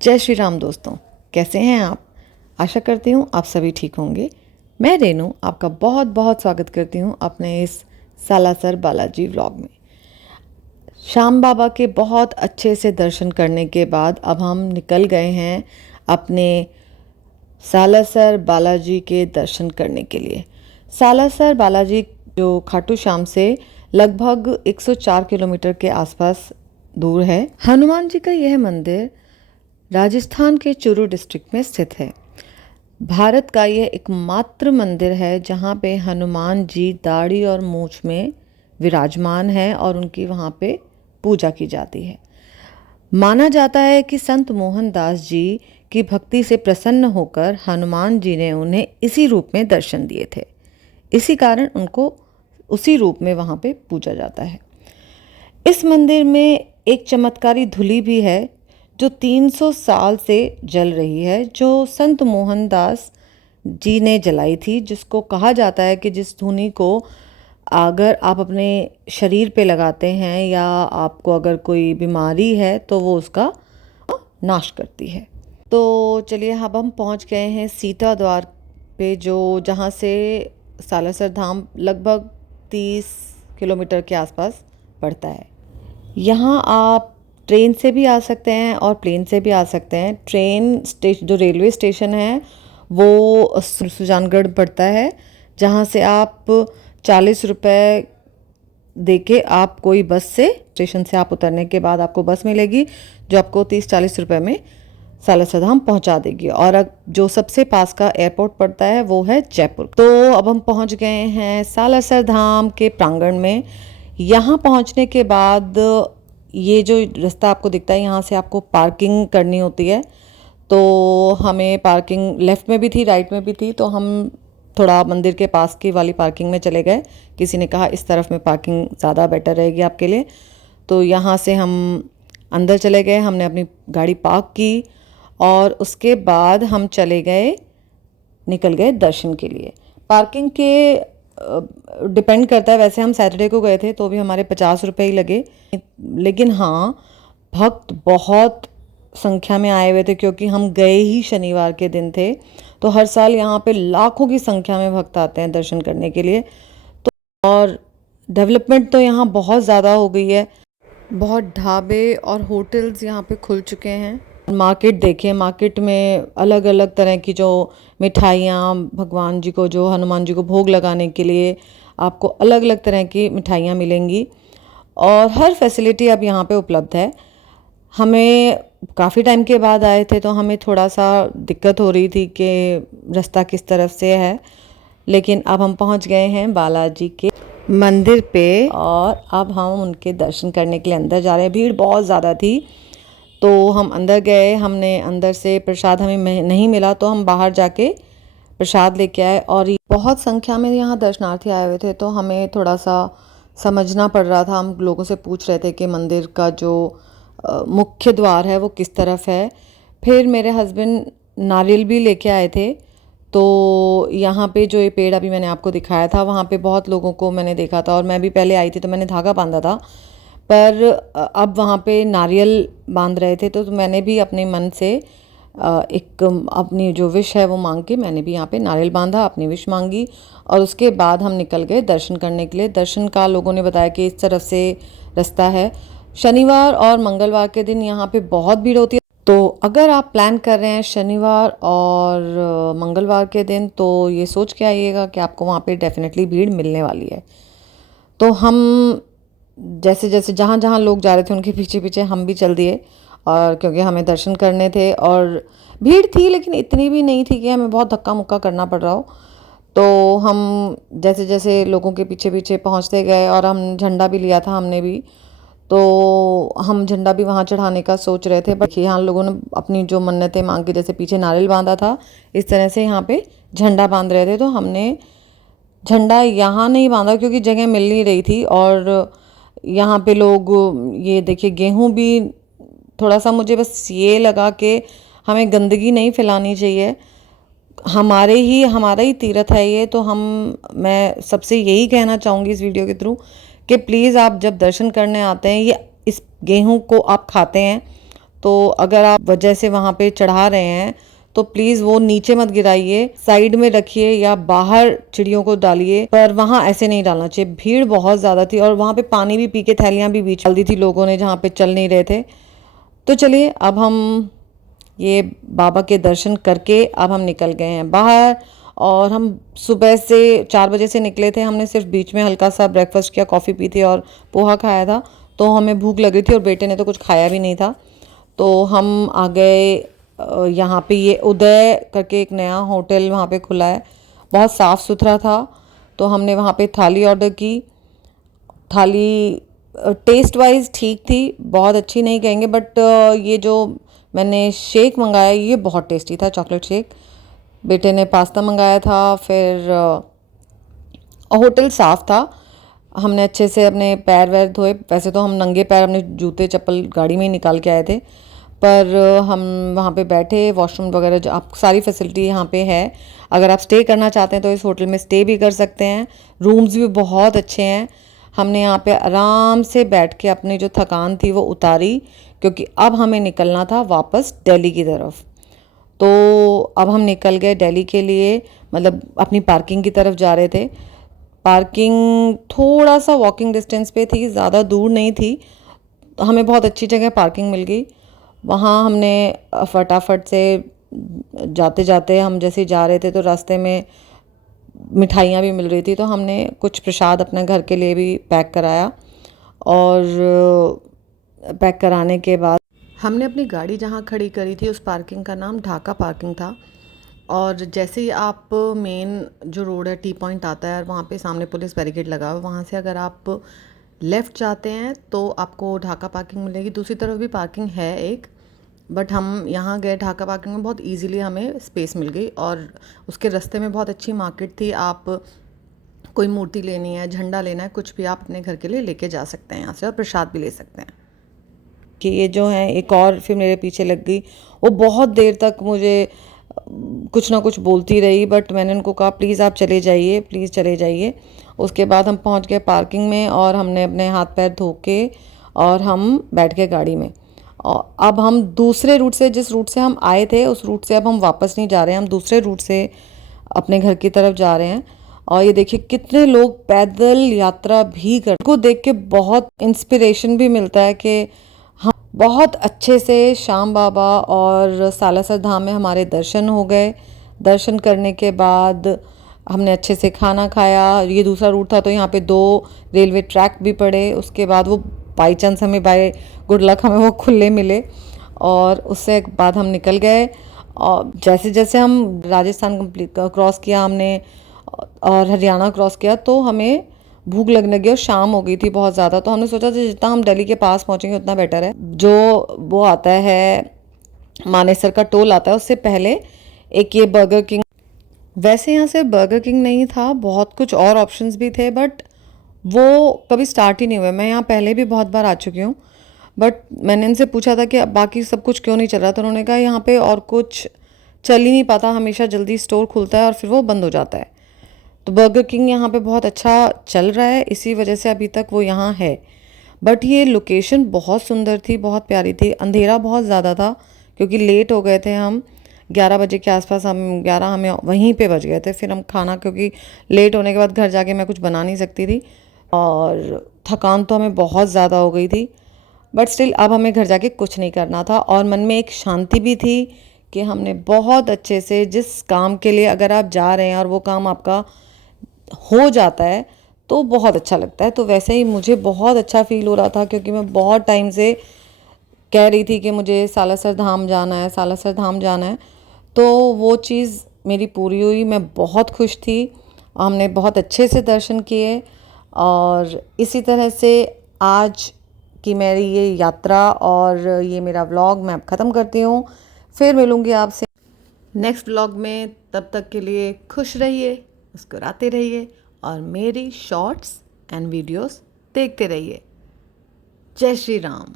जय श्री राम दोस्तों, कैसे हैं आप। आशा करती हूँ आप सभी ठीक होंगे। मैं रेनू आपका बहुत बहुत स्वागत करती हूँ अपने इस सालासर बालाजी व्लॉग में। श्याम बाबा के बहुत अच्छे से दर्शन करने के बाद अब हम निकल गए हैं अपने सालासर बालाजी के दर्शन करने के लिए। सालासर बालाजी जो खाटू श्याम से लगभग 104 किलोमीटर के आसपास दूर है। हनुमान जी का यह मंदिर राजस्थान के चूरू डिस्ट्रिक्ट में स्थित है। भारत का यह एकमात्र मंदिर है जहाँ पे हनुमान जी दाढ़ी और मूंछ में विराजमान है और उनकी वहाँ पे पूजा की जाती है। माना जाता है कि संत मोहनदास जी की भक्ति से प्रसन्न होकर हनुमान जी ने उन्हें इसी रूप में दर्शन दिए थे। इसी कारण उनको उसी रूप में वहाँ पे पूजा जाता है। इस मंदिर में एक चमत्कारी धुली भी है जो 300 साल से जल रही है, जो संत मोहनदास जी ने जलाई थी, जिसको कहा जाता है कि जिस धुनी को अगर आप अपने शरीर पे लगाते हैं या आपको अगर कोई बीमारी है तो वो उसका नाश करती है। तो चलिए अब हम पहुंच गए हैं सीता द्वार पे, जो जहां से सालासर धाम लगभग 30 किलोमीटर के आसपास पड़ता है। यहाँ आप ट्रेन से भी आ सकते हैं और प्लेन से भी आ सकते हैं। ट्रेन स्टेशन जो रेलवे स्टेशन है वो सुजानगढ़ पड़ता है, जहाँ से आप 40 रुपये दे के आप कोई बस से स्टेशन से आप उतरने के बाद आपको बस मिलेगी जो आपको 30-40 रुपये में सालासर धाम पहुँचा देगी। और अब जो सबसे पास का एयरपोर्ट पड़ता है वो है जयपुर। तो अब हम पहुँच गए हैं सालासर धाम के प्रांगण में। यहाँ पहुँचने के बाद ये जो रास्ता आपको दिखता है, यहाँ से आपको पार्किंग करनी होती है। तो हमें पार्किंग लेफ़्ट में भी थी, राइट में भी थी, तो हम थोड़ा मंदिर के पास की वाली पार्किंग में चले गए। किसी ने कहा इस तरफ में पार्किंग ज़्यादा बेटर रहेगी आपके लिए, तो यहाँ से हम अंदर चले गए। हमने अपनी गाड़ी पार्क की और उसके बाद हम निकल गए दर्शन के लिए। पार्किंग के डिपेंड करता है, वैसे हम सैटरडे को गए थे तो भी हमारे 50 रुपये ही लगे, लेकिन हाँ भक्त बहुत संख्या में आए हुए थे क्योंकि हम गए ही शनिवार के दिन थे। तो हर साल यहाँ पे लाखों की संख्या में भक्त आते हैं दर्शन करने के लिए। तो और डेवलपमेंट तो यहाँ बहुत ज़्यादा हो गई है, बहुत ढाबे और होटल्स यहाँ पे खुल चुके हैं। मार्केट देखिए, मार्केट में अलग अलग तरह की जो मिठाइयाँ भगवान जी को, जो हनुमान जी को भोग लगाने के लिए आपको अलग अलग तरह की मिठाइयाँ मिलेंगी और हर फैसिलिटी अब यहाँ पे उपलब्ध है। हमें काफ़ी टाइम के बाद आए थे तो हमें थोड़ा सा दिक्कत हो रही थी कि रास्ता किस तरफ से है, लेकिन अब हम पहुँच गए हैं बालाजी के मंदिर पे और अब हम उनके दर्शन करने के लिए अंदर जा रहे हैं। भीड़ बहुत ज़्यादा थी तो हम अंदर गए। हमने अंदर से प्रसाद हमें नहीं मिला तो हम बाहर जाके प्रसाद लेके आए। और बहुत संख्या में यहाँ दर्शनार्थी आए हुए थे तो हमें थोड़ा सा समझना पड़ रहा था। हम लोगों से पूछ रहे थे कि मंदिर का जो मुख्य द्वार है वो किस तरफ है। फिर मेरे हस्बैंड नारियल भी लेके आए थे। तो यहाँ पे जो ये पेड़ अभी मैंने आपको दिखाया था, वहाँ पे बहुत लोगों को मैंने देखा था और मैं भी पहले आई थी तो मैंने धागा बांधा था, पर अब वहाँ पे नारियल बांध रहे थे तो मैंने भी अपने मन से एक अपनी जो विश है वो मांग के मैंने भी यहाँ पे नारियल बांधा, अपनी विश मांगी और उसके बाद हम निकल गए दर्शन करने के लिए। दर्शन का लोगों ने बताया कि इस तरफ से रास्ता है। शनिवार और मंगलवार के दिन यहाँ पे बहुत भीड़ होती है, तो अगर आप प्लान कर रहे हैं शनिवार और मंगलवार के दिन तो ये सोच के आइएगा कि आपको वहाँ पे डेफिनेटली भीड़ मिलने वाली है। तो हम जैसे जैसे जहाँ जहाँ लोग जा रहे थे उनके पीछे पीछे हम भी चल दिए, और क्योंकि हमें दर्शन करने थे और भीड़ थी लेकिन इतनी भी नहीं थी कि हमें बहुत धक्का मुक्का करना पड़ रहा हो। तो हम जैसे जैसे लोगों के पीछे पीछे पहुँचते गए और हम झंडा भी लिया था हमने भी, तो हम झंडा भी वहाँ चढ़ाने का सोच रहे थे। बट यहाँ लोगों ने अपनी जो मन्नतें मांग के, जैसे पीछे नारियल बांधा था इस तरह से यहाँ पे झंडा बांध रहे थे, तो हमने झंडा यहाँ नहीं बांधा क्योंकि जगह मिल नहीं रही थी। और यहाँ पे लोग ये देखिए गेहूँ भी थोड़ा सा, मुझे बस ये लगा कि हमें गंदगी नहीं फैलानी चाहिए, हमारा ही तीर्थ है ये। तो मैं सबसे यही कहना चाहूँगी इस वीडियो के थ्रू कि प्लीज़ आप जब दर्शन करने आते हैं, ये इस गेहूँ को आप खाते हैं तो अगर आप वजह से वहाँ पे चढ़ा रहे हैं तो प्लीज़ वो नीचे मत गिराइए, साइड में रखिए या बाहर चिड़ियों को डालिए, पर वहाँ ऐसे नहीं डालना चाहिए। भीड़ बहुत ज़्यादा थी और वहाँ पे पानी भी पी के थैलियाँ भी बीच डाल दी थी लोगों ने जहाँ पे चल नहीं रहे थे। तो चलिए अब हम ये बाबा के दर्शन करके अब हम निकल गए हैं बाहर। और हम सुबह से 4 बजे से निकले थे। हमने सिर्फ बीच में हल्का सा ब्रेकफास्ट किया, कॉफ़ी पी थी और पोहा खाया था। तो हमें भूख लगी थी और बेटे ने तो कुछ खाया भी नहीं था। तो हम आ गए यहाँ पे, ये उदय करके एक नया होटल वहाँ पे खुला है, बहुत साफ़ सुथरा था। तो हमने वहाँ पे थाली ऑर्डर की। थाली टेस्ट वाइज ठीक थी, बहुत अच्छी नहीं कहेंगे, बट ये जो मैंने शेक मंगाया ये बहुत टेस्टी था, चॉकलेट शेक। बेटे ने पास्ता मंगाया था। फिर होटल साफ़ था। हमने अच्छे से अपने पैर वैर धोए। वैसे तो हम नंगे पैर अपने जूते चप्पल गाड़ी में ही निकाल के आए थे, पर हम वहाँ पे बैठे, वॉशरूम वगैरह जो आप सारी फैसिलिटी यहाँ पे है। अगर आप स्टे करना चाहते हैं तो इस होटल में स्टे भी कर सकते हैं। रूम्स भी बहुत अच्छे हैं। हमने यहाँ पे आराम से बैठ के अपनी जो थकान थी वो उतारी, क्योंकि अब हमें निकलना था वापस दिल्ली की तरफ। तो अब हम निकल गए दिल्ली के लिए, मतलब अपनी पार्किंग की तरफ जा रहे थे। पार्किंग थोड़ा सा वॉकिंग डिस्टेंस पे थी, ज़्यादा दूर नहीं थी। हमें बहुत अच्छी जगह पार्किंग मिल गई। वहाँ हमने फटाफट से जाते जाते, हम जैसे जा रहे थे तो रास्ते में मिठाइयाँ भी मिल रही थी, तो हमने कुछ प्रसाद अपने घर के लिए भी पैक कराया। और पैक कराने के बाद हमने अपनी गाड़ी जहाँ खड़ी करी थी उस पार्किंग का नाम ढाका पार्किंग था। और जैसे ही आप मेन जो रोड है टी पॉइंट आता है और वहाँ पे सामने पुलिस बैरिकेड लगा हुआ है, वहाँ से अगर आप लेफ़्ट जाते हैं तो आपको ढाका पार्किंग मिलेगी। दूसरी तरफ भी पार्किंग है एक, बट हम यहाँ गए ढाका पार्किंग में, बहुत इजीली हमें स्पेस मिल गई। और उसके रास्ते में बहुत अच्छी मार्केट थी। आप कोई मूर्ति लेनी है, झंडा लेना है, कुछ भी आप अपने घर के लिए लेके जा सकते हैं यहाँ से, और प्रसाद भी ले सकते हैं। कि ये जो है एक और फिर मेरे पीछे लग गई, वो बहुत देर तक मुझे कुछ ना कुछ बोलती रही, बट मैंने उनको कहा प्लीज़ आप चले जाइए, प्लीज़ चले जाइए। उसके बाद हम पहुंच गए पार्किंग में और हमने अपने हाथ पैर धो के और हम बैठ गए गाड़ी में। और अब हम दूसरे रूट से, जिस रूट से हम आए थे उस रूट से अब हम वापस नहीं जा रहे हैं, हम दूसरे रूट से अपने घर की तरफ जा रहे हैं। और ये देखिए कितने लोग पैदल यात्रा भी करते, को देख के बहुत इंस्पिरेशन भी मिलता है कि हम बहुत अच्छे से श्याम बाबा और सालासर धाम में हमारे दर्शन हो गए। दर्शन करने के बाद हमने अच्छे से खाना खाया। ये दूसरा रूट था तो यहाँ पे 2 रेलवे ट्रैक भी पड़े। उसके बाद वो बाई चांस हमें, बाय गुड लक, हमें वो खुले मिले और उससे बाद हम निकल गए। और जैसे जैसे हम राजस्थान कंप्लीट क्रॉस किया हमने और हरियाणा क्रॉस किया तो हमें भूख लगने लगी और शाम हो गई थी बहुत ज़्यादा। तो हमने सोचा कि जितना हम दिल्ली के पास पहुँचेंगे उतना बेटर है। जो वो आता है मानेसर का टोल आता है, उससे पहले एक ये बर्गर किंग, वैसे यहाँ से बर्गर किंग नहीं था, बहुत कुछ और ऑप्शंस भी थे, बट वो कभी स्टार्ट ही नहीं हुए। मैं यहाँ पहले भी बहुत बार आ चुकी हूँ, बट मैंने इनसे पूछा था कि बाकी सब कुछ क्यों नहीं चल रहा, तो उन्होंने कहा यहाँ पे और कुछ चल ही नहीं पाता, हमेशा जल्दी स्टोर खुलता है और फिर वो बंद हो जाता है। तो बर्गर किंग यहाँ पे बहुत अच्छा चल रहा है, इसी वजह से अभी तक वो यहाँ है। बट ये लोकेशन बहुत सुंदर थी, बहुत प्यारी थी। अंधेरा बहुत ज़्यादा था क्योंकि लेट हो गए थे हम, 11 बजे के आसपास, हम 11 हमें वहीं पे बज गए थे। फिर हम खाना, क्योंकि लेट होने के बाद घर जाके मैं कुछ बना नहीं सकती थी और थकान तो हमें बहुत ज़्यादा हो गई थी, बट स्टिल अब हमें घर जाके कुछ नहीं करना था। और मन में एक शांति भी थी कि हमने बहुत अच्छे से, जिस काम के लिए अगर आप जा रहे हैं और वो काम आपका हो जाता है तो बहुत अच्छा लगता है। तो वैसे ही मुझे बहुत अच्छा फील हो रहा था, क्योंकि मैं बहुत टाइम से कह रही थी कि मुझे सालासर धाम जाना है, सालासर धाम जाना है। तो वो चीज़ मेरी पूरी हुई, मैं बहुत खुश थी। हमने बहुत अच्छे से दर्शन किए और इसी तरह से आज की मेरी ये यात्रा और ये मेरा व्लॉग मैं अब ख़त्म करती हूँ। फिर मिलूँगी आपसे नेक्स्ट व्लॉग में। तब तक के लिए खुश रहिए, मुस्कुराते रहिए और मेरी शॉर्ट्स एंड वीडियोस देखते रहिए। जय श्री राम।